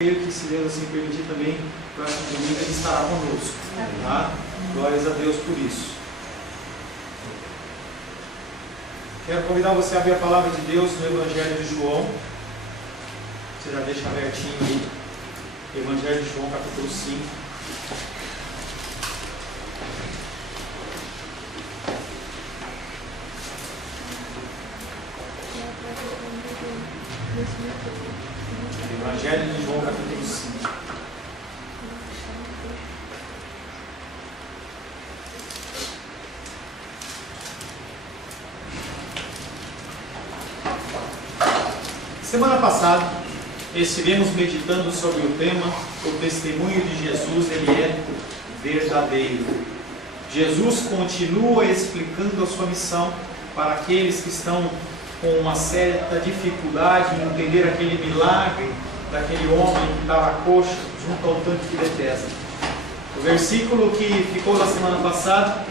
Creio que, se Deus assim permitir também, próximo domingo ele estará conosco. Tá? Glórias a Deus por isso. Quero convidar você a abrir a palavra de Deus no Evangelho de João. Você já deixa abertinho aí. Evangelho de João, capítulo 5. Evangelho de João, capítulo 5. Semana passada, estivemos meditando sobre o tema: o testemunho de Jesus, ele é verdadeiro. Jesus continua explicando a sua missão para aqueles que estão com uma certa dificuldade em entender aquele milagre daquele homem que estava coxo junto ao tanque de Betesda. O versículo que ficou da semana passada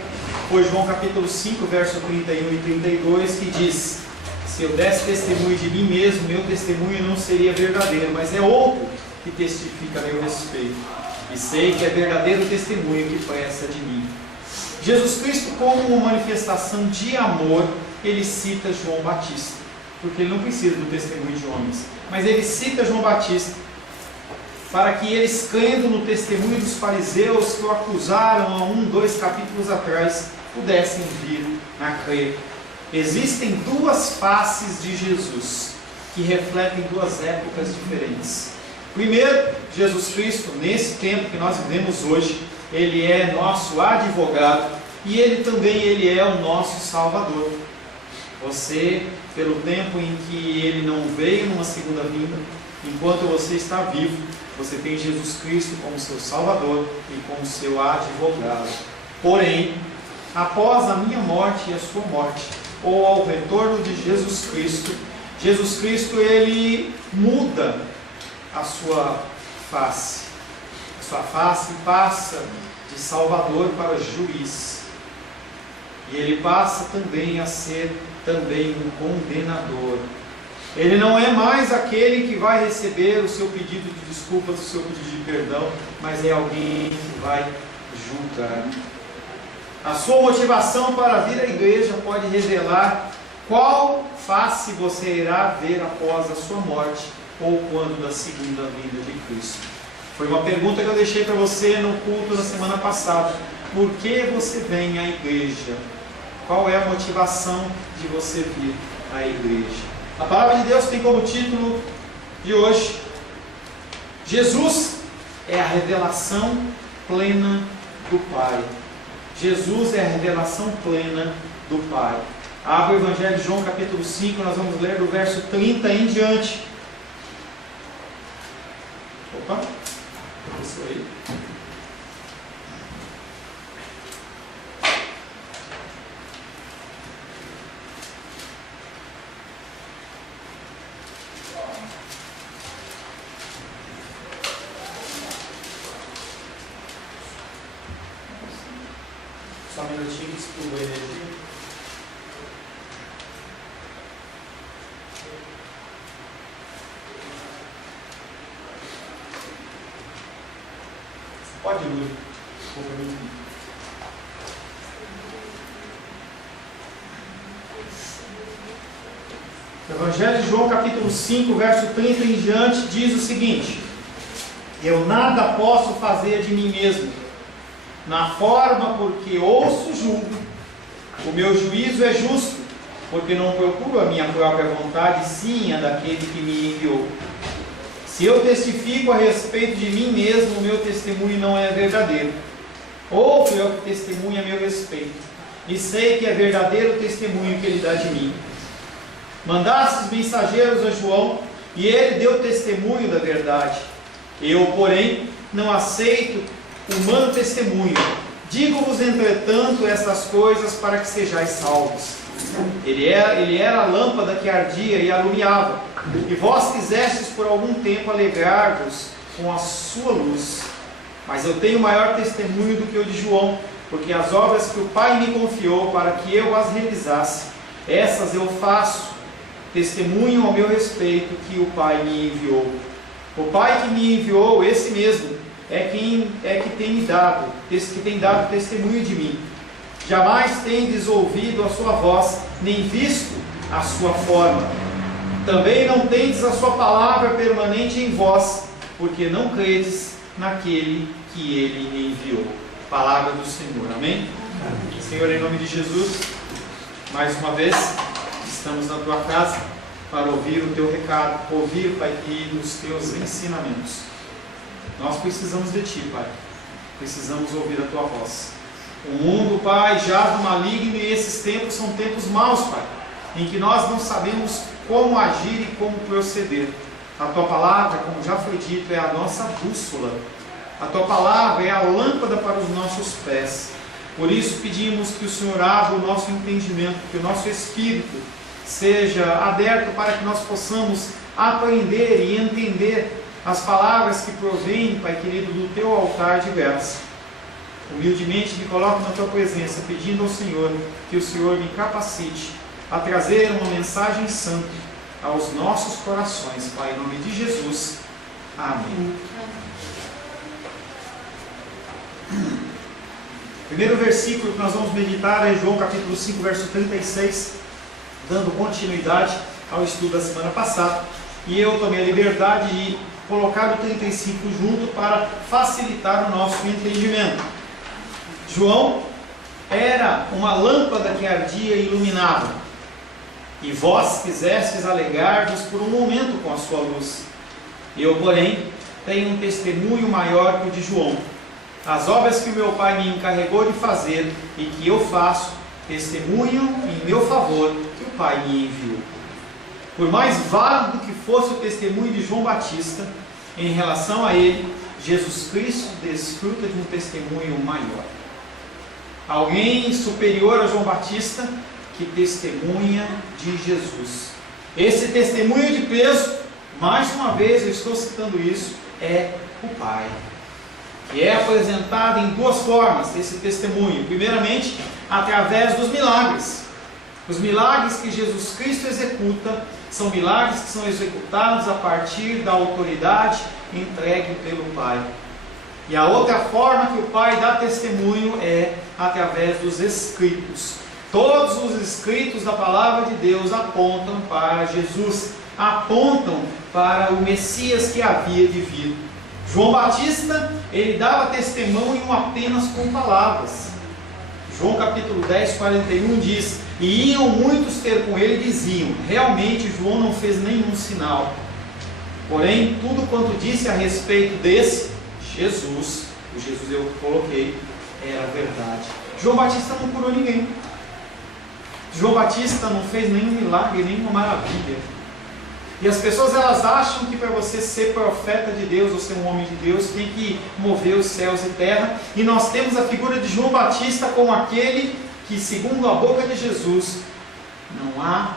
foi João capítulo 5, verso 31 e 32, que diz: se eu desse testemunho de mim mesmo, meu testemunho não seria verdadeiro, mas é outro que testifica a meu respeito, e sei que é verdadeiro o testemunho que presta de mim. Jesus Cristo, como uma manifestação de amor, ele cita João Batista, porque ele não precisa do testemunho de homens, mas ele cita João Batista para que eles, crendo no testemunho dos fariseus que o acusaram há 2 capítulos atrás, pudessem vir a crer. Existem duas faces de Jesus que refletem duas épocas diferentes. Primeiro, Jesus Cristo, nesse tempo que nós vivemos hoje, ele é nosso advogado e ele é o nosso Salvador. Você, pelo tempo em que ele não veio numa segunda vinda, enquanto você está vivo, você tem Jesus Cristo como seu Salvador e como seu advogado. Porém, após a minha morte e a sua morte, ou ao retorno de Jesus Cristo ele muda a sua face. A sua face passa de Salvador para juiz. E ele passa também a ser também um condenador. Ele não é mais aquele que vai receber o seu pedido de desculpas, o seu pedido de perdão, mas é alguém que vai julgar. A sua motivação para vir à igreja pode revelar qual face você irá ver após a sua morte ou quando da segunda vinda de Cristo. Foi uma pergunta que eu deixei para você no culto da semana passada. Por que você vem à igreja? Qual é a motivação de você vir à igreja? A palavra de Deus tem como título de hoje: Jesus é a revelação plena do Pai. Jesus é a revelação plena do Pai. Abra o Evangelho de João capítulo 5, nós vamos ler do verso 30 em diante. Opa, isso aí. Só um minutinho que explodiu a energia. Pode ir, Evangelho de João capítulo 5, verso 30 em diante, diz o seguinte: eu nada posso fazer de mim mesmo, na forma porque ouço julgo. O meu juízo é justo, porque não procuro a minha própria vontade, sim a daquele que me enviou. Se eu testifico a respeito de mim mesmo, o meu testemunho não é verdadeiro. Outro é o que testemunha a meu respeito, e sei que é verdadeiro o testemunho que ele dá de mim. Mandastes mensageiros a João, e ele deu testemunho da verdade. Eu, porém, não aceito humano testemunho. Digo-vos, entretanto, estas coisas para que sejais salvos. Ele era a lâmpada que ardia e alumiava, e vós quisestes por algum tempo alegrar-vos com a sua luz. Mas eu tenho maior testemunho do que o de João, porque as obras que o Pai me confiou para que eu as realizasse, essas eu faço, testemunho ao meu respeito que o Pai me enviou. O Pai que me enviou, esse mesmo, que tem dado testemunho de mim. Jamais tendes ouvido a sua voz, nem visto a sua forma. Também não tendes a sua palavra permanente em vós, porque não credes naquele que ele me enviou. Palavra do Senhor. Amém? Senhor, em nome de Jesus, mais uma vez, estamos na tua casa para ouvir o teu recado, ouvir, Pai querido, os teus ensinamentos. Nós precisamos de ti, Pai. Precisamos ouvir a tua voz. O mundo, Pai, jaz no maligno, e esses tempos são tempos maus, Pai, em que nós não sabemos como agir e como proceder. A tua palavra, como já foi dito, é a nossa bússola. A tua palavra é a lâmpada para os nossos pés. Por isso pedimos que o Senhor abra o nosso entendimento, que o nosso espírito seja aberto para que nós possamos aprender e entender as palavras que provêm, Pai querido, do teu altar de graça. Humildemente me coloco na tua presença, pedindo ao Senhor que o Senhor me capacite a trazer uma mensagem santa aos nossos corações, Pai, em nome de Jesus. Amém. O primeiro versículo que nós vamos meditar é João capítulo 5, verso 36, dando continuidade ao estudo da semana passada. E eu tomei a liberdade de colocar o 35 junto para facilitar o nosso entendimento. João era uma lâmpada que ardia e iluminava, e vós quisestes alegar-vos por um momento com a sua luz. Eu, porém, tenho um testemunho maior que o de João. As obras que o meu Pai me encarregou de fazer e que eu faço, testemunham em meu favor que o Pai me enviou. Por mais válido que fosse o testemunho de João Batista, em relação a ele, Jesus Cristo desfruta de um testemunho maior. Alguém superior a João Batista que testemunha de Jesus. Esse testemunho de peso, mais uma vez eu estou citando isso, é o Pai. E é apresentado em duas formas esse testemunho. Primeiramente, através dos milagres. Os milagres que Jesus Cristo executa são milagres que são executados a partir da autoridade entregue pelo Pai. E a outra forma que o Pai dá testemunho é através dos escritos. Todos os escritos da palavra de Deus apontam para Jesus, apontam para o Messias que havia de vir. João Batista, ele dava testemunho apenas com palavras. João capítulo 10, 41 diz: e iam muitos ter com ele e diziam: realmente João não fez nenhum sinal. Porém, tudo quanto disse a respeito desse Jesus, o Jesus eu coloquei, era verdade. João Batista não curou ninguém. João Batista não fez nenhum milagre, nenhuma maravilha. E as pessoas elas acham que para você ser profeta de Deus ou ser um homem de Deus tem que mover os céus e terra. E nós temos a figura de João Batista como aquele que, segundo a boca de Jesus, não há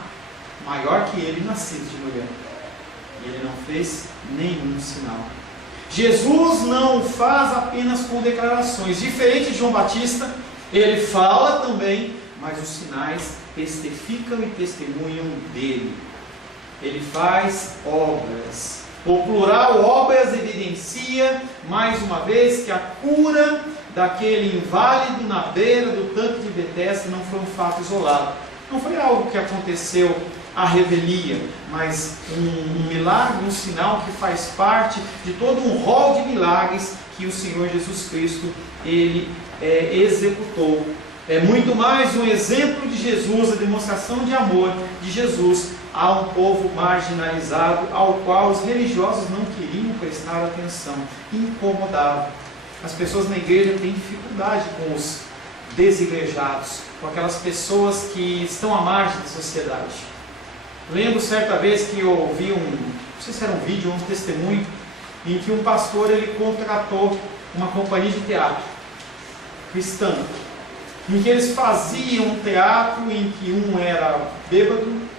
maior que ele nascido de mulher. E ele não fez nenhum sinal. Jesus não faz apenas com declarações. Diferente de João Batista, ele fala também, mas os sinais testificam e testemunham dele. Ele faz obras. O plural obras evidencia, mais uma vez, que a cura daquele inválido na beira do tanque de Betesda não foi um fato isolado. Não foi algo que aconteceu à revelia, mas um milagre, um sinal que faz parte de todo um rol de milagres que o Senhor Jesus Cristo ele executou. É muito mais um exemplo de Jesus, a demonstração de amor de Jesus a um povo marginalizado, ao qual os religiosos não queriam prestar atenção, incomodava. As pessoas na igreja têm dificuldade com os desigrejados, com aquelas pessoas que estão à margem da sociedade. Lembro certa vez que eu ouvi não sei se era um vídeo ou um testemunho, em que um pastor ele contratou uma companhia de teatro cristã, em que eles faziam um teatro em que um era bêbado,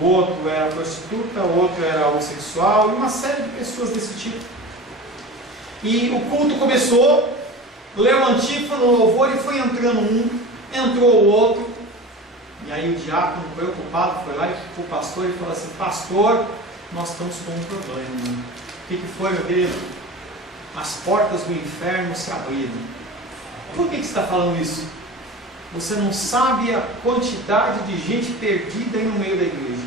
o outro era prostituta, o outro era homossexual, e uma série de pessoas desse tipo. E o culto começou, leu antífona, louvor, e foi entrando um, entrou o outro, e aí o diácono preocupado foi lá e ficou o pastor e falou assim: pastor, nós estamos com um problema. que foi, meu querido? As portas do inferno se abriram. Por que você está falando isso? Você não sabe a quantidade de gente perdida aí no meio da igreja.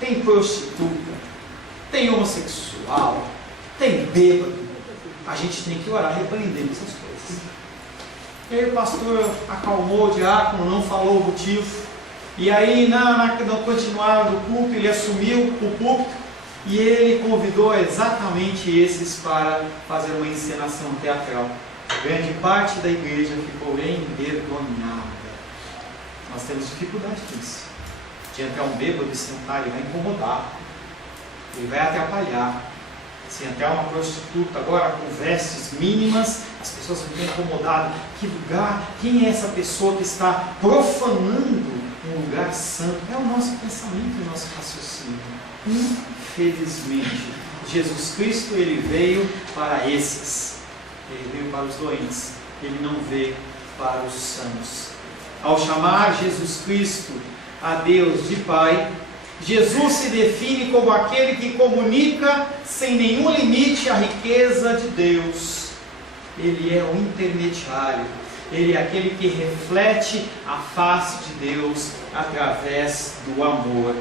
Tem prostituta, tem homossexual, tem bêbado. A gente tem que orar repreendendo essas coisas. E aí o pastor acalmou o diácono, não falou o motivo. E aí, no continuar do culto, ele assumiu o púlpito e ele convidou exatamente esses para fazer uma encenação teatral. Grande parte da igreja ficou envergonhada. Nós temos dificuldade com isso. De entrar um bêbado e sentar, ele vai incomodar, ele vai atrapalhar. Se entrar uma prostituta agora com vestes mínimas, as pessoas ficam incomodadas. Que lugar? Quem é essa pessoa que está profanando um lugar santo? É o nosso pensamento e o nosso raciocínio. Infelizmente, Jesus Cristo, ele veio para esses. Ele veio para os doentes. Ele não veio para os sãos. Ao chamar Jesus Cristo a Deus de Pai, Jesus se define como aquele que comunica sem nenhum limite a riqueza de Deus. Ele é o intermediário. Ele é aquele que reflete a face de Deus através do amor.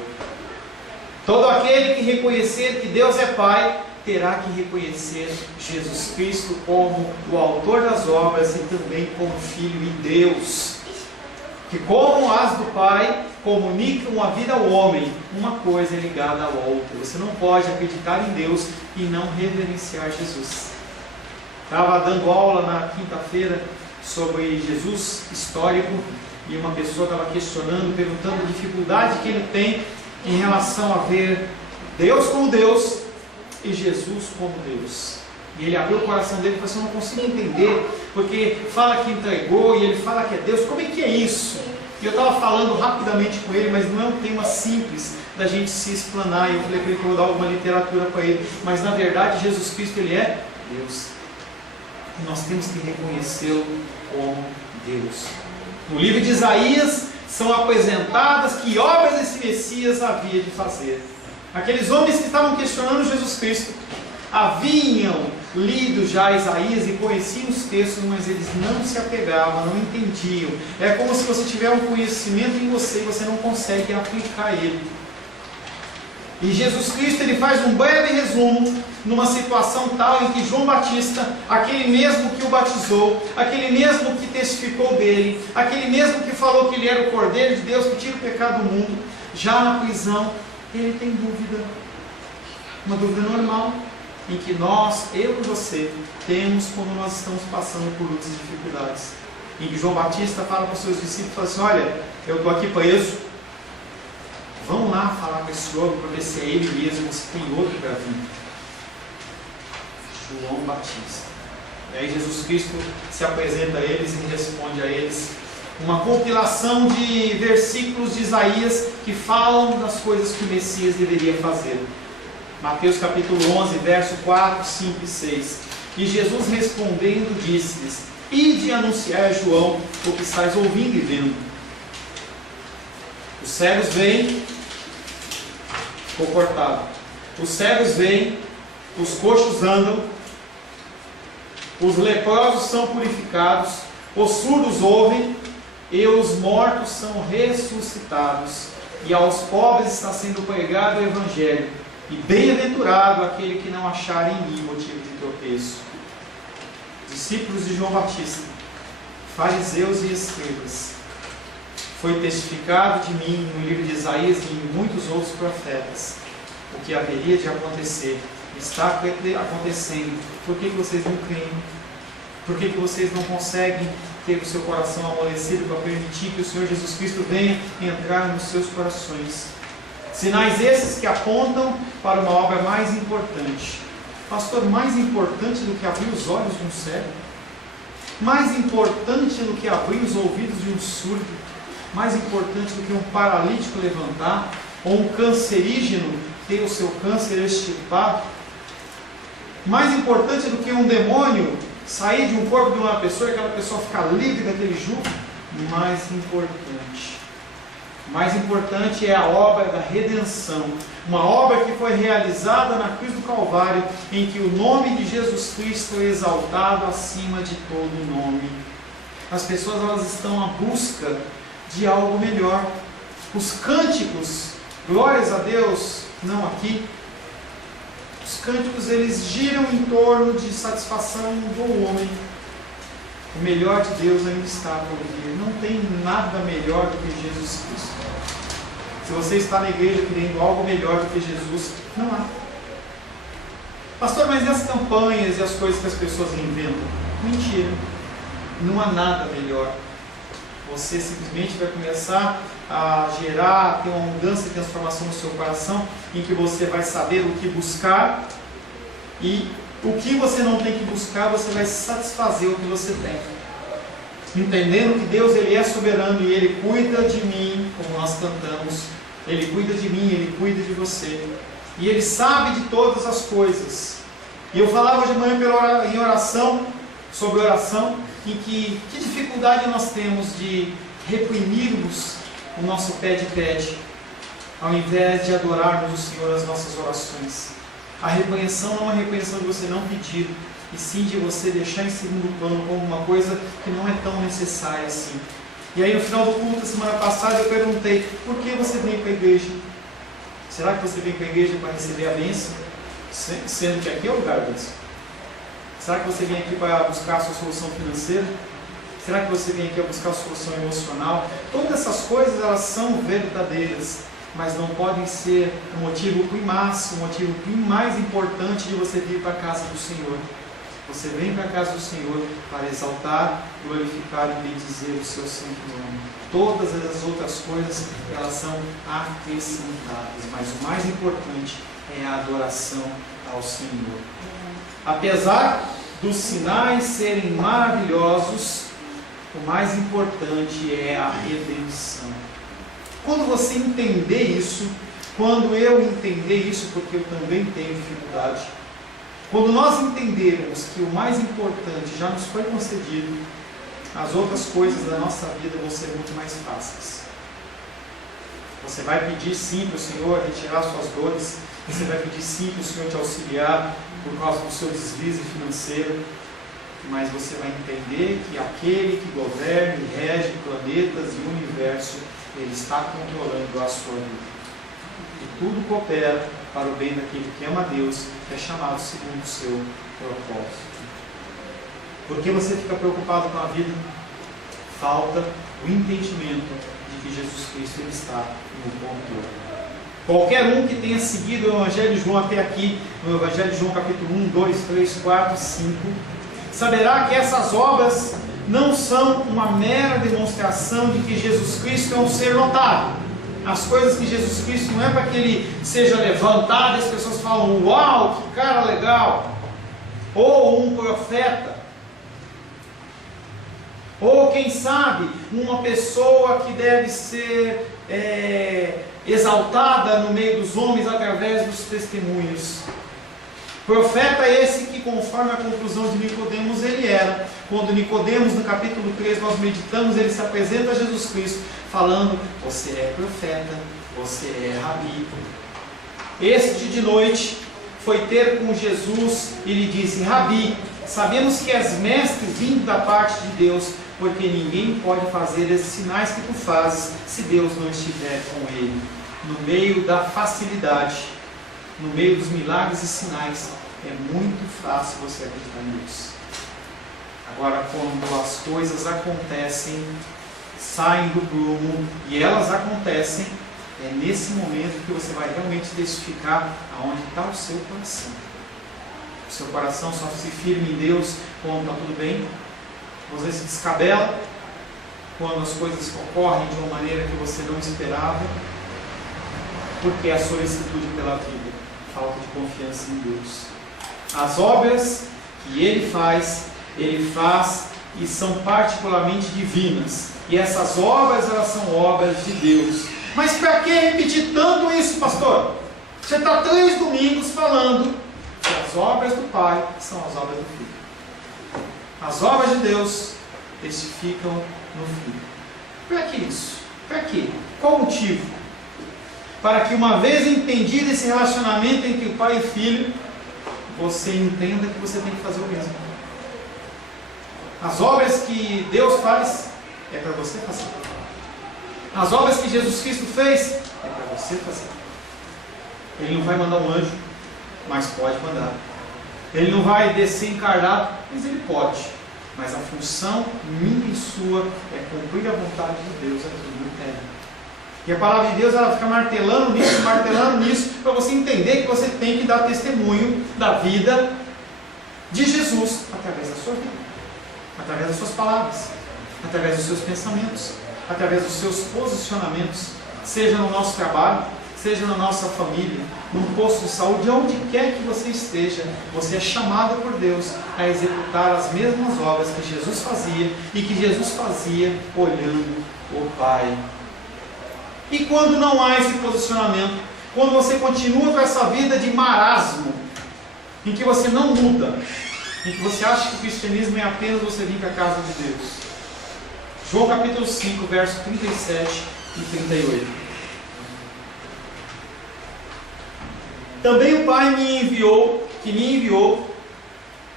Todo aquele que reconhecer que Deus é Pai, terá que reconhecer Jesus Cristo como o autor das obras e também como Filho e Deus. Que como as do Pai comunicam a vida ao homem, uma coisa é ligada à outra. Você não pode acreditar em Deus e não reverenciar Jesus. Estava dando aula na quinta-feira sobre Jesus histórico e uma pessoa estava questionando, perguntando a dificuldade que ele tem em relação a ver Deus como Deus e Jesus como Deus. E ele abriu o coração dele e falou assim: eu não consigo entender, porque fala que entregou e ele fala que é Deus, como é que é isso? E eu estava falando rapidamente com ele, mas não é um tema simples da gente se explanar. E eu falei para ele que eu vou dar alguma literatura para ele, mas na verdade Jesus Cristo, ele é Deus. E nós temos que reconhecê-lo como Deus. No livro de Isaías são apresentadas que obras esse Messias havia de fazer. Aqueles homens que estavam questionando Jesus Cristo haviam lido já Isaías e conheciam os textos, mas eles não se apegavam, não entendiam. É como se você tiver um conhecimento em você e você não consegue aplicar ele. E Jesus Cristo, ele faz um breve resumo numa situação tal em que João Batista, aquele mesmo que o batizou, aquele mesmo que testificou dele, aquele mesmo que falou que ele era o Cordeiro de Deus que tira o pecado do mundo, já na prisão, ele tem dúvida, uma dúvida normal, em que nós, eu e você, temos quando nós estamos passando por lutas e dificuldades. Em que João Batista fala para os seus discípulos, fala assim: olha, eu estou aqui preso, vão lá falar com esse homem para ver se é ele mesmo ou se tem outro para vir. João Batista. E aí Jesus Cristo se apresenta a eles e responde a eles uma compilação de versículos de Isaías que falam das coisas que o Messias deveria fazer. Mateus capítulo 11, verso 4, 5 e 6. E Jesus respondendo disse-lhes: ide anunciar a João o que estáis ouvindo e vendo. Os cegos veem, ficou cortado. Os cegos veem, os coxos andam, os leprosos são purificados, os surdos ouvem, e os mortos são ressuscitados, e aos pobres está sendo pregado o Evangelho, e bem-aventurado aquele que não achar em mim motivo de tropeço. Discípulos de João Batista, fariseus e escribas, foi testificado de mim no livro de Isaías e em muitos outros profetas o que haveria de acontecer. Está acontecendo. Por que vocês não creem? Por que vocês não conseguem ter o seu coração amolecido para permitir que o Senhor Jesus Cristo venha entrar nos seus corações? Sinais esses que apontam para uma obra mais importante. Pastor, mais importante do que abrir os olhos de um cego? Mais importante do que abrir os ouvidos de um surdo? Mais importante do que um paralítico levantar? Ou um cancerígeno ter o seu câncer extirpado? Mais importante do que um demônio sair de um corpo de uma pessoa e aquela pessoa ficar livre daquele jugo? Mais importante O mais importante é a obra da redenção. Uma obra que foi realizada na cruz do Calvário, em que o nome de Jesus Cristo é exaltado acima de todo nome. As pessoas, elas estão à busca de algo melhor. Os cânticos, glórias a Deus, não aqui. Os cânticos, eles giram em torno de satisfação do homem. O melhor de Deus ainda está por vir. Não tem nada melhor do que Jesus Cristo. Se você está na igreja querendo algo melhor do que Jesus, não há. Pastor, mas e as campanhas e as coisas que as pessoas inventam? Mentira. Não há nada melhor. Você simplesmente vai começar a ter uma mudança e transformação no seu coração, em que você vai saber o que buscar, e o que você não tem que buscar, você vai satisfazer o que você tem. Entendendo que Deus, Ele é soberano e Ele cuida de mim, como nós cantamos. Ele cuida de mim, Ele cuida de você. E Ele sabe de todas as coisas. E eu falava hoje de manhã em oração, sobre oração, em que dificuldade nós temos de reprimirmos o nosso pede-pede, ao invés de adorarmos o Senhor as nossas orações. A repreensão não é uma repreensão de você não pedir, e sim de você deixar em segundo plano como uma coisa que não é tão necessária assim. E aí no final do culto, semana passada, eu perguntei: por que você vem para a igreja? Será que você vem para a igreja para receber a bênção? Sendo que aqui é o lugar da bênção. Será que você vem aqui para buscar a sua solução financeira? Será que você vem aqui para buscar a solução emocional? Todas essas coisas, elas são verdadeiras, mas não podem ser o motivo primário, o motivo mais importante de você vir para a casa do Senhor. Você vem para a casa do Senhor para exaltar, glorificar e bendizer o seu santo nome. Todas as outras coisas, elas são acrescentadas, mas o mais importante é a adoração ao Senhor. Apesar dos sinais serem maravilhosos, o mais importante é a redenção. Quando você entender isso, quando eu entender isso, porque eu também tenho dificuldade, quando nós entendermos que o mais importante já nos foi concedido, as outras coisas da nossa vida vão ser muito mais fáceis. Você vai pedir sim para o Senhor retirar suas dores, você vai pedir sim para o Senhor te auxiliar por causa do seu deslize financeiro, mas você vai entender que aquele que governa e rege planetas e universo, Ele está controlando a sua vida. E tudo coopera para o bem daquele que ama a Deus, que é chamado segundo o seu propósito. Por que você fica preocupado com a vida? Falta o entendimento de que Jesus Cristo, Ele está no controle. Qualquer um que tenha seguido o Evangelho de João até aqui, no Evangelho de João capítulo 1, 2, 3, 4, 5, saberá que essas obras não são uma mera demonstração de que Jesus Cristo é um ser notável. As coisas que Jesus Cristo não é para que Ele seja levantado e as pessoas falam: uau, que cara legal, ou um profeta, ou quem sabe uma pessoa que deve ser exaltada no meio dos homens através dos testemunhos. Profeta esse que, conforme a conclusão de Nicodemos, ele era. Quando Nicodemos, no capítulo 3, nós meditamos, ele se apresenta a Jesus Cristo, falando: você é profeta, você é rabi. Este de noite foi ter com Jesus e lhe disse: Rabi, sabemos que és mestre vindo da parte de Deus, porque ninguém pode fazer esses sinais que tu fazes se Deus não estiver com ele. No meio da facilidade, no meio dos milagres e sinais, é muito fácil você acreditar nisso. Agora, quando as coisas acontecem, saem do prumo e elas acontecem, é nesse momento que você vai realmente testificar aonde está o seu coração. O seu coração só se firme em Deus quando está tudo bem. Você se descabela quando as coisas ocorrem de uma maneira que você não esperava, porque é a solicitude pela vida, falta de confiança em Deus. As obras que Ele faz e são particularmente divinas. E essas obras, elas são obras de Deus. Mas para que repetir tanto isso, pastor? Você está 3 domingos falando que as obras do Pai são as obras do Filho. As obras de Deus testificam no Filho. Para que isso? Para quê? Qual o motivo? Para que uma vez entendido esse relacionamento entre o pai e o filho, você entenda que você tem que fazer o mesmo. As obras que Deus faz, é para você fazer. As obras que Jesus Cristo fez, é para você fazer. Ele não vai mandar um anjo, mas pode mandar. Ele não vai descer encarnado, mas ele pode. Mas a função minha e sua é cumprir a vontade de Deus aqui no terra. E a palavra de Deus, ela fica martelando nisso, para você entender que você tem que dar testemunho da vida de Jesus através da sua vida, através das suas palavras, através dos seus pensamentos, através dos seus posicionamentos, seja no nosso trabalho, seja na nossa família, num posto de saúde, onde quer que você esteja, você é chamado por Deus a executar as mesmas obras que Jesus fazia e que Jesus fazia olhando o Pai. E quando não há esse posicionamento, quando você continua com essa vida de marasmo, em que você não muda, em que você acha que o cristianismo é apenas você vir para a casa de Deus. João capítulo 5, verso 37 e 38. Também o Pai me enviou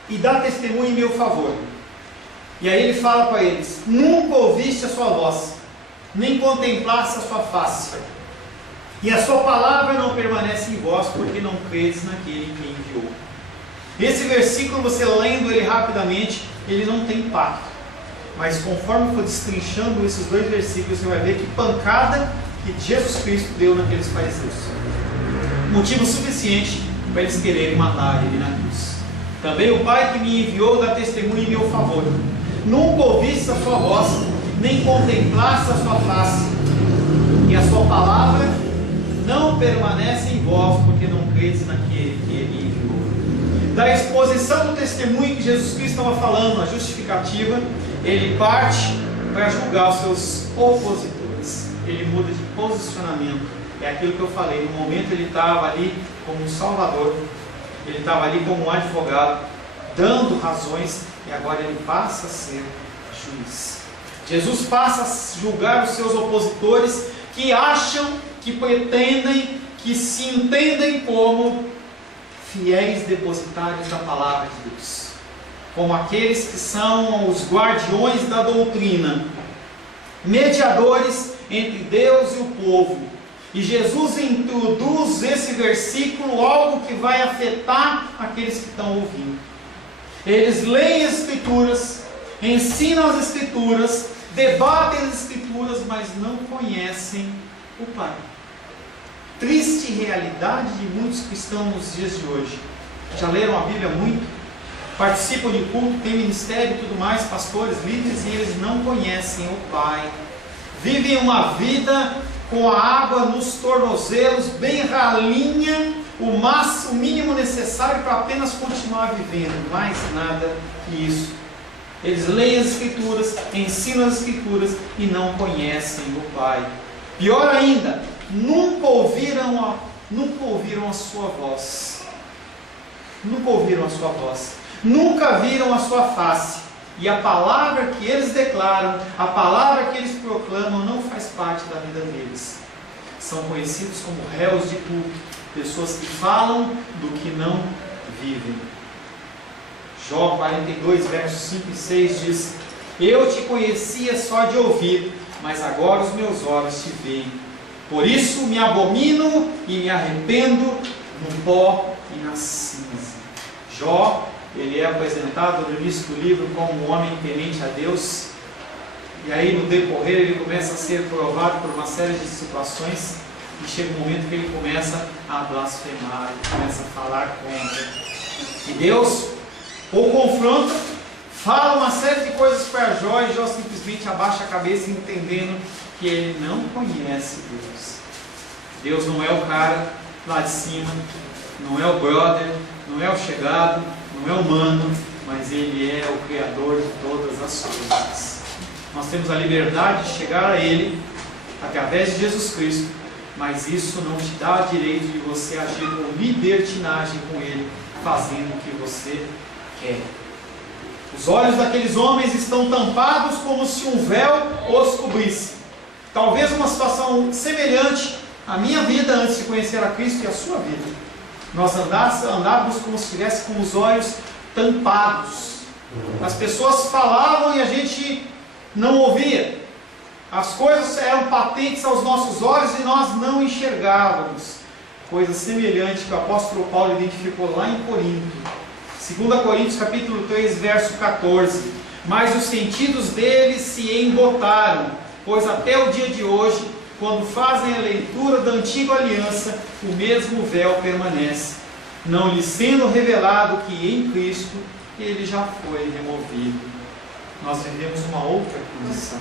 e dá testemunho em meu favor. E aí ele fala para eles: nunca ouviste a sua voz, nem contemplaste a sua face, e a sua palavra não permanece em vós, porque não credes naquele que enviou. Esse versículo, você lendo ele rapidamente, ele não tem impacto, mas conforme for destrinchando esses dois versículos, você vai ver que pancada que Jesus Cristo deu naqueles fariseus. Motivo suficiente para eles quererem matar ele na cruz. Também o Pai que me enviou dá testemunho em meu favor. Nunca ouviste a sua voz, nem contemplaste a sua face, e a sua palavra não permanece em vós, porque não credes naquele que ele enviou. Da exposição do testemunho que Jesus Cristo estava falando, a justificativa, ele parte para julgar os seus opositores. Ele muda de posicionamento. É aquilo que eu falei, no momento ele estava ali como um salvador, ele estava ali como um advogado, dando razões, e agora ele passa a ser juiz. Jesus passa a julgar os seus opositores, que acham, que pretendem, que se entendem como fiéis depositários da palavra de Deus, como aqueles que são os guardiões da doutrina, mediadores entre Deus e o povo. E Jesus introduz esse versículo, algo que vai afetar aqueles que estão ouvindo. Eles leem as Escrituras, ensinam as Escrituras, debatem as Escrituras, mas não conhecem o Pai. Triste realidade de muitos cristãos nos dias de hoje. Já leram a Bíblia muito, participam de culto, têm ministério e tudo mais, pastores, líderes, e eles não conhecem o Pai. Vivem uma vida com a água nos tornozelos, bem ralinha, o mínimo necessário para apenas continuar vivendo, mais nada que isso. Eles leem as Escrituras, ensinam as Escrituras e não conhecem o Pai. Pior ainda, nunca ouviram a sua voz. Nunca ouviram a sua voz. Nunca viram a sua face. E a palavra que eles declaram, a palavra que eles proclamam, não faz parte da vida deles. São conhecidos como réus de culto, pessoas que falam do que não vivem. Jó 42, versos 5 e 6 diz: eu te conhecia só de ouvir, mas agora os meus olhos te veem. Por isso me abomino e me arrependo no pó e na cinza. Jó, ele é apresentado no início do livro como um homem temente a Deus, e aí no decorrer ele começa a ser provado por uma série de situações, e chega um momento que ele começa a blasfemar, ele começa a falar contra. E Deus o confronta, fala uma série de coisas para Jó, e Jó simplesmente abaixa a cabeça, entendendo que ele não conhece Deus. Deus não é o cara lá de cima, não é o brother, não é o chegado, não é humano, mas Ele é o Criador de todas as coisas. Nós temos a liberdade de chegar a Ele através de Jesus Cristo, mas isso não te dá direito de você agir com libertinagem com Ele, fazendo o que você quer. Os olhos daqueles homens estão tampados como se um véu os cobrisse. Talvez uma situação semelhante à minha vida antes de conhecer a Cristo e a sua vida. Nós andávamos como se estivesse com os olhos tampados. As pessoas falavam e a gente não ouvia. As coisas eram patentes aos nossos olhos e nós não enxergávamos. Coisa semelhante que o apóstolo Paulo identificou lá em Corinto. 2 Coríntios capítulo 3, verso 14. Mas os sentidos deles se embotaram, pois até o dia de hoje, quando fazem a leitura da antiga aliança, o mesmo véu permanece, não lhes sendo revelado que em Cristo ele já foi removido. Nós vivemos uma outra condição.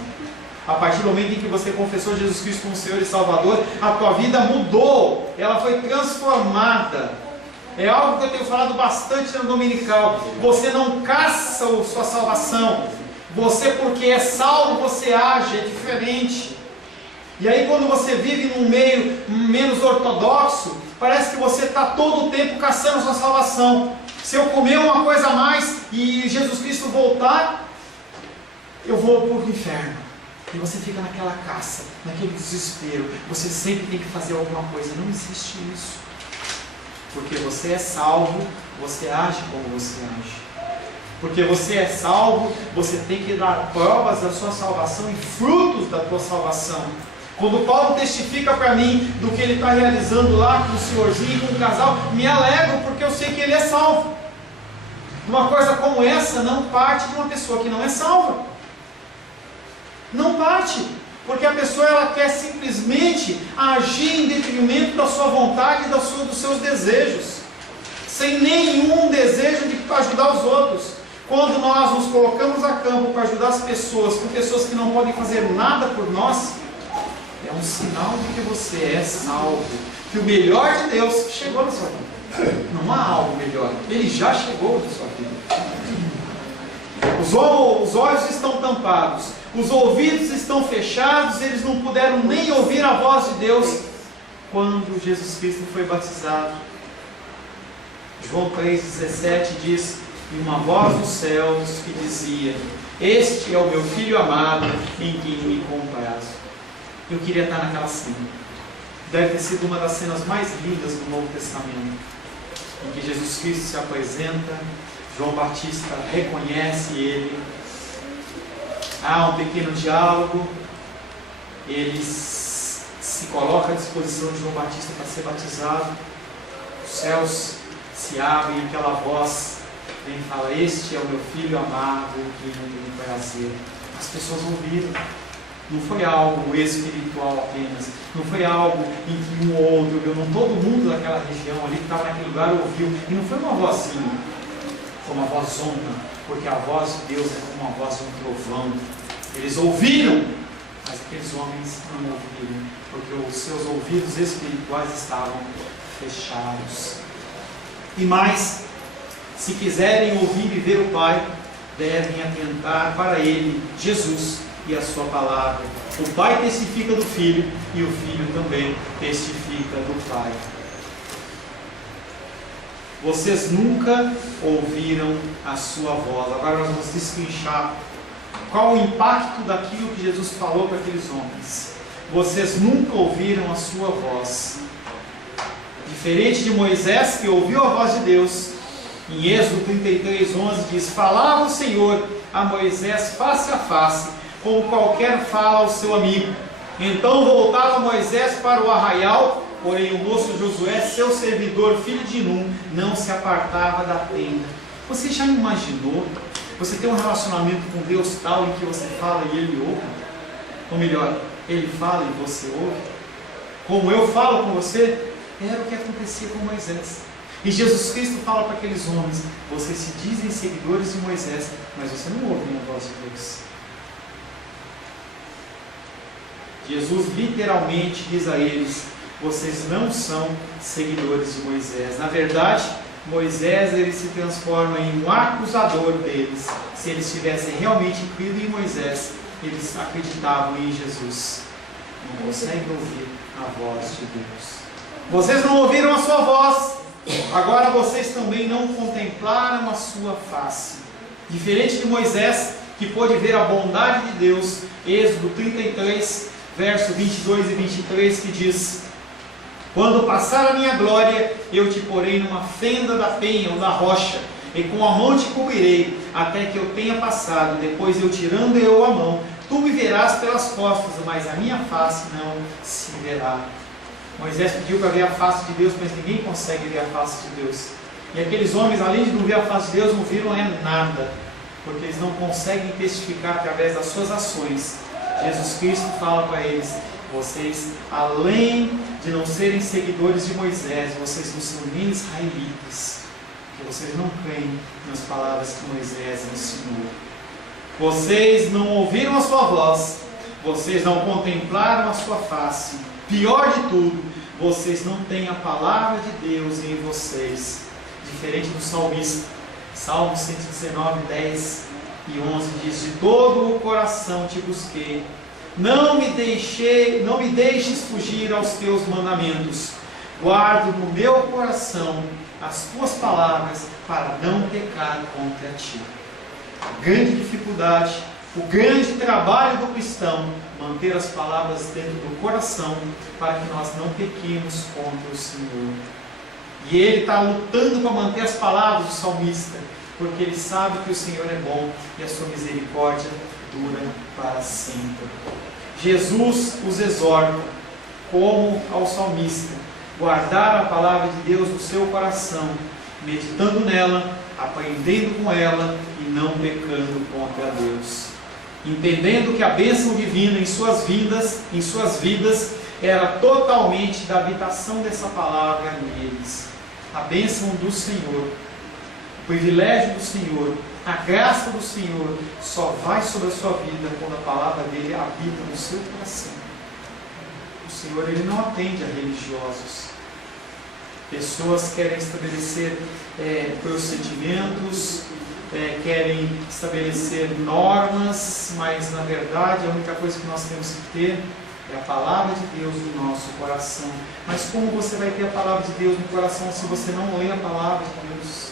A partir do momento em que você confessou Jesus Cristo como Senhor e Salvador, a tua vida mudou, ela foi transformada. É algo que eu tenho falado bastante na dominical. Você não caça a sua salvação. Você, porque é salvo, você age, é diferente. E aí quando você vive num meio menos ortodoxo, parece que você está todo o tempo caçando a sua salvação. Se eu comer uma coisa a mais e Jesus Cristo voltar, eu vou para o inferno. E você fica naquela caça, naquele desespero. Você sempre tem que fazer alguma coisa. Não existe isso. Porque você é salvo, você age como você age. Porque você é salvo, você tem que dar provas da sua salvação e frutos da tua salvação. Quando Paulo testifica para mim do que ele está realizando lá com o senhorzinho, com o casal, me alegro porque eu sei que ele é salvo. Uma coisa como essa não parte de uma pessoa que não é salva. Não parte, porque a pessoa ela quer simplesmente agir em detrimento da sua vontade e dos seus desejos, sem nenhum desejo de ajudar os outros. Quando nós nos colocamos a campo para ajudar as pessoas, com pessoas que não podem fazer nada por nós, é um sinal de que você é salvo, que o melhor de Deus chegou na sua vida. Não há algo melhor, Ele já chegou na sua vida. Os olhos estão tampados, os ouvidos estão fechados, eles não puderam nem ouvir a voz de Deus quando Jesus Cristo foi batizado. João 3,17 diz: e uma voz dos céus que dizia: este é o meu Filho amado, em quem me comprazo. Eu queria estar naquela cena. Deve ter sido uma das cenas mais lindas do Novo Testamento, em que Jesus Cristo se apresenta, João Batista reconhece ele, há um pequeno diálogo, ele se coloca à disposição de João Batista para ser batizado, os céus se abrem, aquela voz vem e fala: este é o meu Filho amado, que eu tenho prazer. As pessoas ouviram. Não foi algo espiritual apenas, não foi algo em que um ou outro viu, não, todo mundo daquela região ali que estava naquele lugar ouviu, e não foi uma vozinha, foi uma vozona, porque a voz de Deus é como a voz de um trovão. Eles ouviram, mas aqueles homens não ouviram, porque os seus ouvidos espirituais estavam fechados. E mais, se quiserem ouvir e ver o Pai, devem atentar para Ele, Jesus, e a sua palavra. O Pai testifica do Filho e o Filho também testifica do Pai. Vocês nunca ouviram a sua voz. Agora nós vamos destrinchar qual o impacto daquilo que Jesus falou para aqueles homens. Vocês nunca ouviram a sua voz. Diferente de Moisés, que ouviu a voz de Deus, em Êxodo 33:11 diz: falava o Senhor a Moisés face a face, como qualquer fala ao seu amigo. Então voltava Moisés para o arraial, porém o moço Josué, seu servidor, filho de Num, não se apartava da tenda. Você já imaginou? Você tem um relacionamento com Deus tal em que você fala e Ele ouve? Ou melhor, Ele fala e você ouve? Como eu falo com você? Era o que acontecia com Moisés. E Jesus Cristo fala para aqueles homens: vocês se dizem seguidores de Moisés, mas você não ouve a voz de Deus. Jesus literalmente diz a eles: vocês não são seguidores de Moisés. Na verdade, Moisés ele se transforma em um acusador deles. Se eles tivessem realmente crido em Moisés, eles acreditavam em Jesus. Não conseguem ouvir a voz de Deus. Vocês não ouviram a sua voz, agora vocês também não contemplaram a sua face. Diferente de Moisés, que pôde ver a bondade de Deus, Êxodo 33, verso 22 e 23, que diz: quando passar a minha glória, eu te porei numa fenda da penha ou da rocha, e com a mão te cobrirei, até que eu tenha passado. Depois eu tirando eu a mão, tu me verás pelas costas, mas a minha face não se verá. Moisés pediu para ver a face de Deus, mas ninguém consegue ver a face de Deus. E aqueles homens, além de não ver a face de Deus, não viram nada, porque eles não conseguem testificar através das suas ações. Jesus Cristo fala para eles: vocês, além de não serem seguidores de Moisés, vocês não são nem israelitas, porque vocês não creem nas palavras que Moisés ensinou. Vocês não ouviram a sua voz, vocês não contemplaram a sua face. Pior de tudo, vocês não têm a palavra de Deus em vocês. Diferente do salmista, Salmo 119, 10 e 11 diz: de todo o coração te busquei, não me deixes fugir aos teus mandamentos. Guardo no meu coração as tuas palavras, para não pecar contra ti. A grande dificuldade, o grande trabalho do cristão, manter as palavras dentro do coração, para que nós não pequemos contra o Senhor. E ele está lutando para manter as palavras do salmista, porque ele sabe que o Senhor é bom e a sua misericórdia dura para sempre. Jesus os exorta, como ao salmista, guardar a palavra de Deus no seu coração, meditando nela, aprendendo com ela e não pecando contra Deus. Entendendo que a bênção divina em suas vidas era totalmente da habitação dessa palavra neles. A bênção do Senhor, o privilégio do Senhor, a graça do Senhor só vai sobre a sua vida quando a palavra dele habita no seu coração. O Senhor, ele não atende a religiosos. Pessoas querem estabelecer procedimentos, querem estabelecer normas, mas na verdade a única coisa que nós temos que ter é a palavra de Deus no nosso coração. Mas como você vai ter a palavra de Deus no coração se você não lê a palavra de Deus?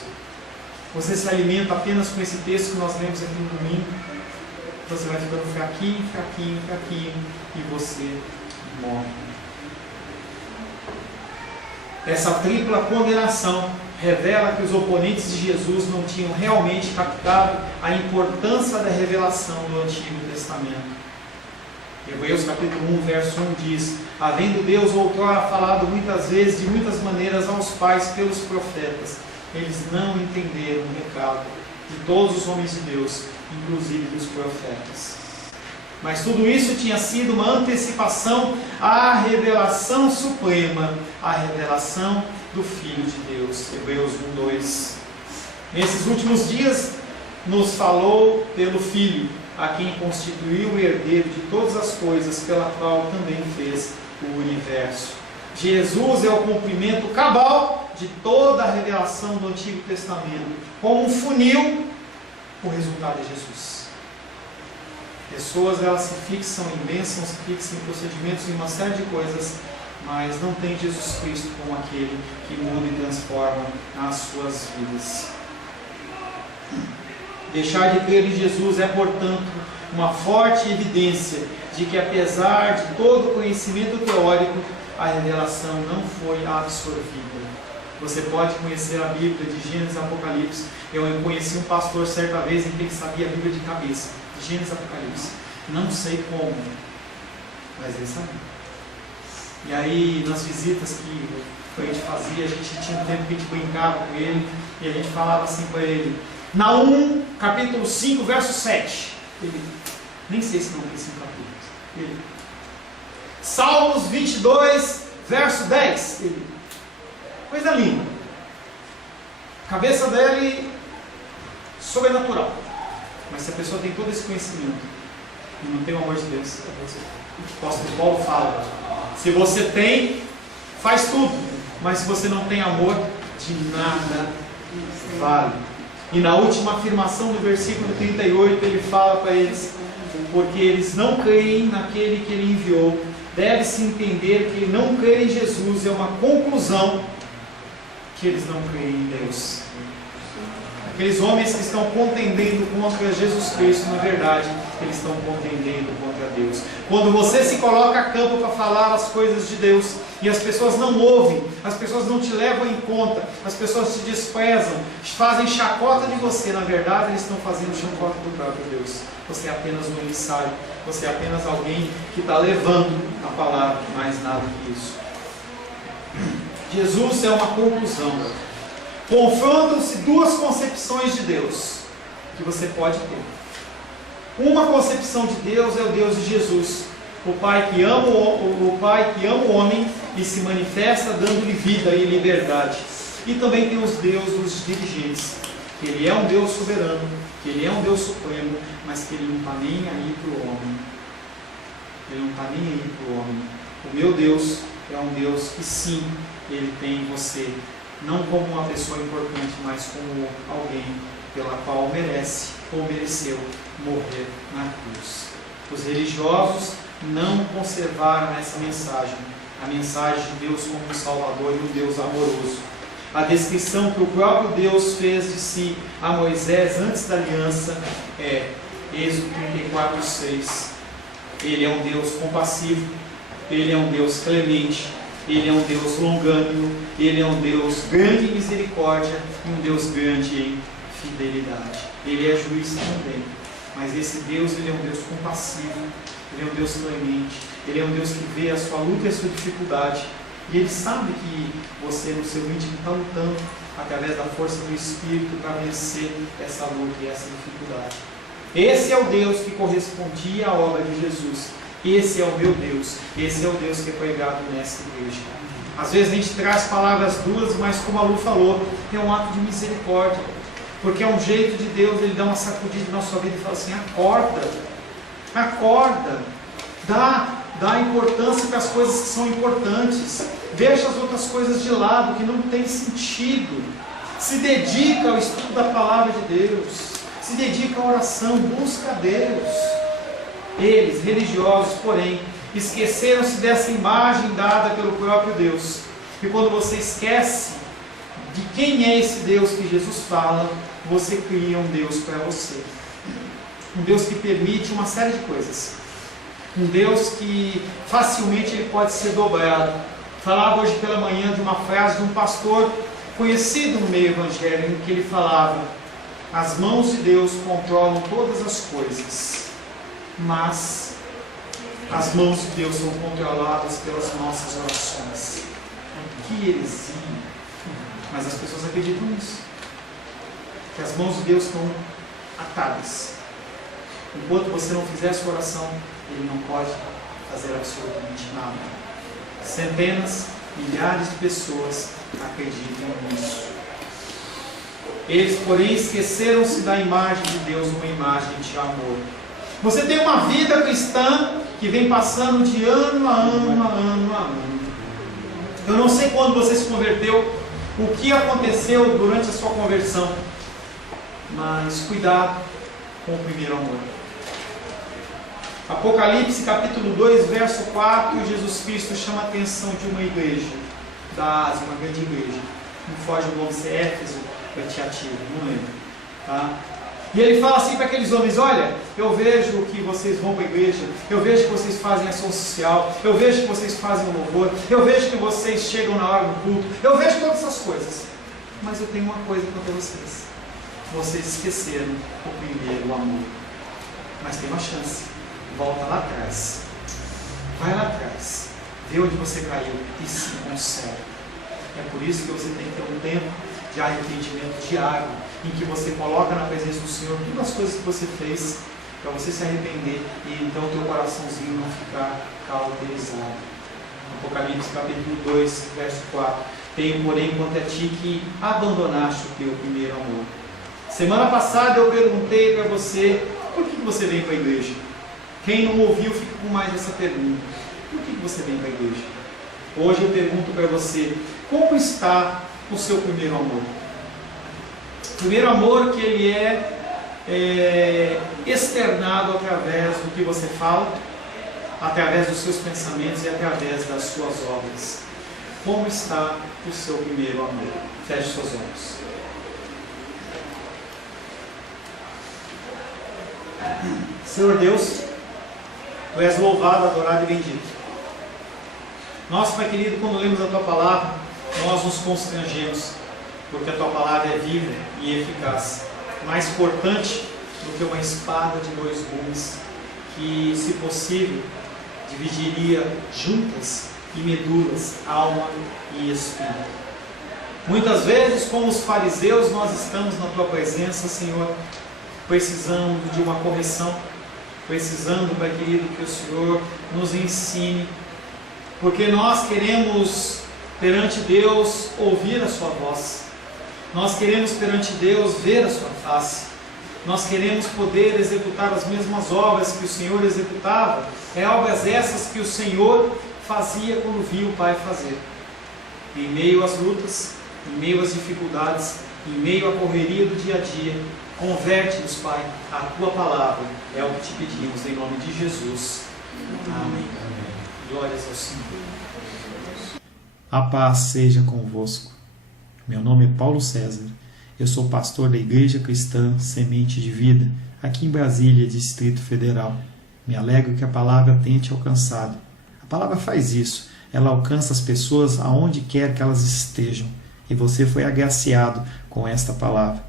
Você se alimenta apenas com esse texto que nós lemos aqui no domingo. Você vai ficando fraquinho, fraquinho, fraquinho, e você morre. Essa tripla condenação revela que os oponentes de Jesus não tinham realmente captado a importância da revelação do Antigo Testamento. Hebreus capítulo 1, verso 1 diz: havendo Deus outrora falado muitas vezes, de muitas maneiras aos pais pelos profetas, eles não entenderam o recado de todos os homens de Deus, inclusive dos profetas. Mas tudo isso tinha sido uma antecipação à revelação suprema, à revelação do Filho de Deus. Hebreus 1, 2. Nesses últimos dias nos falou pelo Filho, a quem constituiu o herdeiro de todas as coisas, pela qual também fez o universo. Jesus é o cumprimento cabal de toda a revelação do Antigo Testamento. Como um funil, o resultado é Jesus. Pessoas, elas se fixam em bênçãos, se fixam em procedimentos, em uma série de coisas, mas não tem Jesus Cristo como aquele que muda e transforma as suas vidas. Deixar de crer em Jesus é, portanto, uma forte evidência de que, apesar de todo o conhecimento teórico, a revelação não foi absorvida. Você pode conhecer a Bíblia de Gênesis a Apocalipse. Eu conheci um pastor certa vez em que ele sabia a Bíblia de cabeça, de Gênesis a Apocalipse. Não sei como, mas ele sabia. E aí, nas visitas que a gente fazia, a gente tinha um tempo que a gente brincava com ele, e a gente falava assim para ele: Naum, capítulo 5, verso 7. Ele, nem sei se não tem 5 capítulos. Ele, Salmos 22, verso 10. Ele, coisa linda. A cabeça dele, sobrenatural. Mas se a pessoa tem todo esse conhecimento e não tem o amor de Deus, o apóstolo Paulo fala: se você tem, faz tudo. Mas se você não tem amor, de nada vale. E na última afirmação do versículo 38, ele fala para eles: porque eles não creem naquele que ele enviou. Deve-se entender que não crer em Jesus é uma conclusão que eles não creem em Deus. Aqueles homens que estão contendendo contra Jesus Cristo, na verdade, eles estão contendendo contra Deus. Quando você se coloca a campo para falar as coisas de Deus, e as pessoas não ouvem, as pessoas não te levam em conta, as pessoas te desprezam, fazem chacota de você, na verdade eles estão fazendo chacota do próprio Deus. Você é apenas um emissário, você é apenas alguém que está levando a palavra, mais nada que isso. Jesus é uma conclusão. Confrontam-se duas concepções de Deus que você pode ter. Uma concepção de Deus é o Deus de Jesus, o Pai que ama o homem e se manifesta dando-lhe vida e liberdade. E também tem os deuses dos dirigentes, que Ele é um Deus soberano, que Ele é um Deus supremo, mas que Ele não está nem aí para o homem. Ele não está nem aí para o homem. O meu Deus é um Deus que sim, Ele tem você, não como uma pessoa importante, mas como alguém pela qual merece ou mereceu morrer na cruz. Os religiosos não conservaram essa mensagem, a mensagem de Deus como um Salvador e um Deus amoroso. A descrição que o próprio Deus fez de si a Moisés antes da aliança é Êxodo 34:6. Ele é um Deus compassivo, Ele é um Deus clemente, Ele é um Deus longânimo, Ele é um Deus grande em misericórdia e um Deus grande em fidelidade. Ele é juiz também, mas esse Deus, Ele é um Deus compassivo, Ele é um Deus clemente, Ele é um Deus que vê a sua luta e a sua dificuldade, e Ele sabe que você no seu íntimo está lutando através da força do Espírito para vencer essa luta e essa dificuldade. Esse é o Deus que correspondia à obra de Jesus. Esse é o meu Deus, esse é o Deus que é pregado nessa igreja. Às vezes a gente traz palavras duras, mas como a Lu falou, é um ato de misericórdia, porque é um jeito de Deus, Ele dá uma sacudida na sua vida e fala assim: acorda, acorda, dá importância para as coisas que são importantes, deixa as outras coisas de lado que não tem sentido, se dedica ao estudo da palavra de Deus, se dedica à oração, busca a Deus. Eles, religiosos, porém, esqueceram-se dessa imagem dada pelo próprio Deus. E quando você esquece de quem é esse Deus que Jesus fala, você cria um Deus para você. Um Deus que permite uma série de coisas. Um Deus que facilmente ele pode ser dobrado. Falava hoje pela manhã de uma frase de um pastor conhecido no meio evangélico, em que ele falava: as mãos de Deus controlam todas as coisas, mas as mãos de Deus são controladas pelas nossas orações. Que heresia! Mas as pessoas acreditam nisso, que as mãos de Deus estão atadas. Enquanto você não fizer a sua oração, Ele não pode fazer absolutamente nada. Centenas, milhares de pessoas acreditam nisso. Eles, porém, esqueceram-se da imagem de Deus, uma imagem de amor. Você tem uma vida cristã que vem passando de ano a ano, a ano a ano. Eu não sei quando você se converteu, o que aconteceu durante a sua conversão, mas cuidado com o primeiro amor. Apocalipse capítulo 2, verso 4, Jesus Cristo chama a atenção de uma igreja da Ásia, uma grande igreja. Não foge o nome, se é Éfeso ou Tiatira, não lembro. Tá? E ele fala assim para aqueles homens: olha, eu vejo que vocês vão para a igreja, eu vejo que vocês fazem ação social, eu vejo que vocês fazem o louvor, eu vejo que vocês chegam na hora do culto, eu vejo todas essas coisas, mas eu tenho uma coisa contra vocês: vocês esqueceram o primeiro amor. Mas tem uma chance, volta lá atrás, vai lá atrás, vê onde você caiu e se conserta. É por isso que você tem que ter um tempo de arrependimento diário, em que você coloca na presença do Senhor todas as coisas que você fez, para você se arrepender e então teu coraçãozinho não ficar cauterizado. Apocalipse capítulo 2, verso 4. Tenho, porém, quanto a ti que abandonaste o teu primeiro amor. Semana passada eu perguntei para você: por que você vem para a igreja? Quem não ouviu fica com mais essa pergunta: por que você vem para a igreja? Hoje eu pergunto para você: como está o seu primeiro amor? Primeiro amor que ele é externado através do que você fala, através dos seus pensamentos e através das suas obras. Como está o seu primeiro amor? Feche seus olhos. Senhor Deus, Tu és louvado, adorado e bendito. Nós, Pai querido, quando lemos a Tua palavra, nós nos constrangemos, porque a Tua palavra é viva e eficaz, mais cortante do que uma espada de 2 gumes, que, se possível, dividiria juntas e medulas, alma e espírito. Muitas vezes, como os fariseus, nós estamos na Tua presença, Senhor, precisando de uma correção, precisando, Pai querido, que o Senhor nos ensine, porque nós queremos perante Deus ouvir a Sua voz, nós queremos perante Deus ver a Sua face, nós queremos poder executar as mesmas obras que o Senhor executava, obras essas que o Senhor fazia quando viu o Pai fazer. Em meio às lutas, em meio às dificuldades, em meio à correria do dia a dia, converte-nos, Pai, a Tua palavra, é o que te pedimos, em nome de Jesus. Amém. Glórias ao Senhor. A paz seja convosco. Meu nome é Paulo César. Eu sou pastor da Igreja Cristã Semente de Vida, aqui em Brasília, Distrito Federal. Me alegro que a palavra tenha te alcançado. A palavra faz isso. Ela alcança as pessoas aonde quer que elas estejam. E você foi agraciado com esta palavra.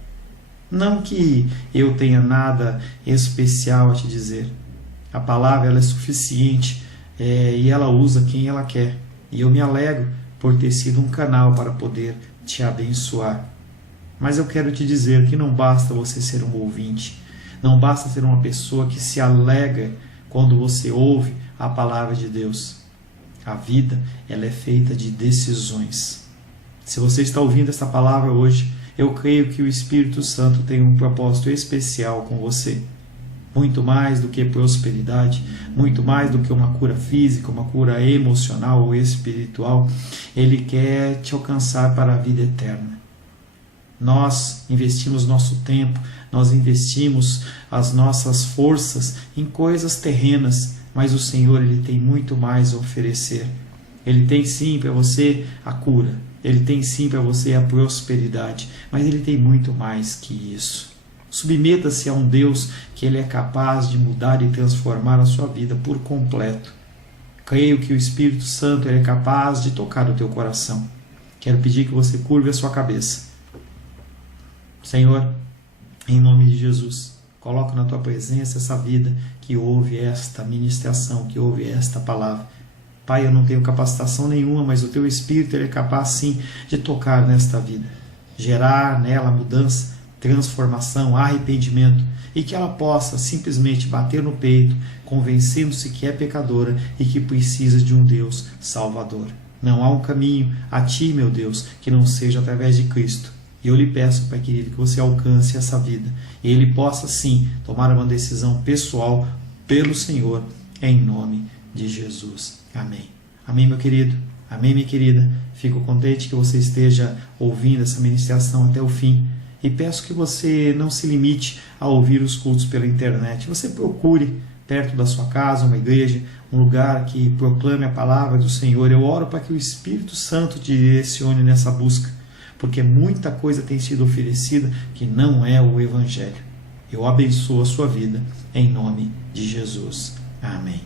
Não que eu tenha nada especial a te dizer. A palavra ela é suficiente e ela usa quem ela quer. E eu me alegro por ter sido um canal para poder te abençoar. Mas eu quero te dizer que não basta você ser um ouvinte. Não basta ser uma pessoa que se alegra quando você ouve a palavra de Deus. A vida ela é feita de decisões. Se você está ouvindo esta palavra hoje, eu creio que o Espírito Santo tem um propósito especial com você. Muito mais do que prosperidade, muito mais do que uma cura física, uma cura emocional ou espiritual, Ele quer te alcançar para a vida eterna. Nós investimos nosso tempo, nós investimos as nossas forças em coisas terrenas, mas o Senhor Ele tem muito mais a oferecer. Ele tem sim para você a cura, Ele tem sim para você a prosperidade, mas Ele tem muito mais que isso. Submeta-se a um Deus que Ele é capaz de mudar e transformar a sua vida por completo. Creio que o Espírito Santo é capaz de tocar o teu coração. Quero pedir que você curve a sua cabeça. Senhor, em nome de Jesus, coloco na Tua presença essa vida que ouve esta ministração, que ouve esta palavra. Pai, eu não tenho capacitação nenhuma, mas o Teu Espírito Ele é capaz sim de tocar nesta vida, gerar nela mudança, transformação, arrependimento, e que ela possa simplesmente bater no peito, convencendo-se que é pecadora e que precisa de um Deus salvador. Não há um caminho a Ti, meu Deus, que não seja através de Cristo. E eu lhe peço, Pai querido, que você alcance essa vida e ele possa sim tomar uma decisão pessoal pelo Senhor, em nome de Jesus. Amém. Amém, meu querido. Amém, minha querida. Fico contente que você esteja ouvindo essa ministração até o fim. E peço que você não se limite a ouvir os cultos pela internet. Você procure perto da sua casa uma igreja, um lugar que proclame a palavra do Senhor. Eu oro para que o Espírito Santo te direcione nessa busca, porque muita coisa tem sido oferecida que não é o Evangelho. Eu abençoo a sua vida em nome de Jesus. Amém.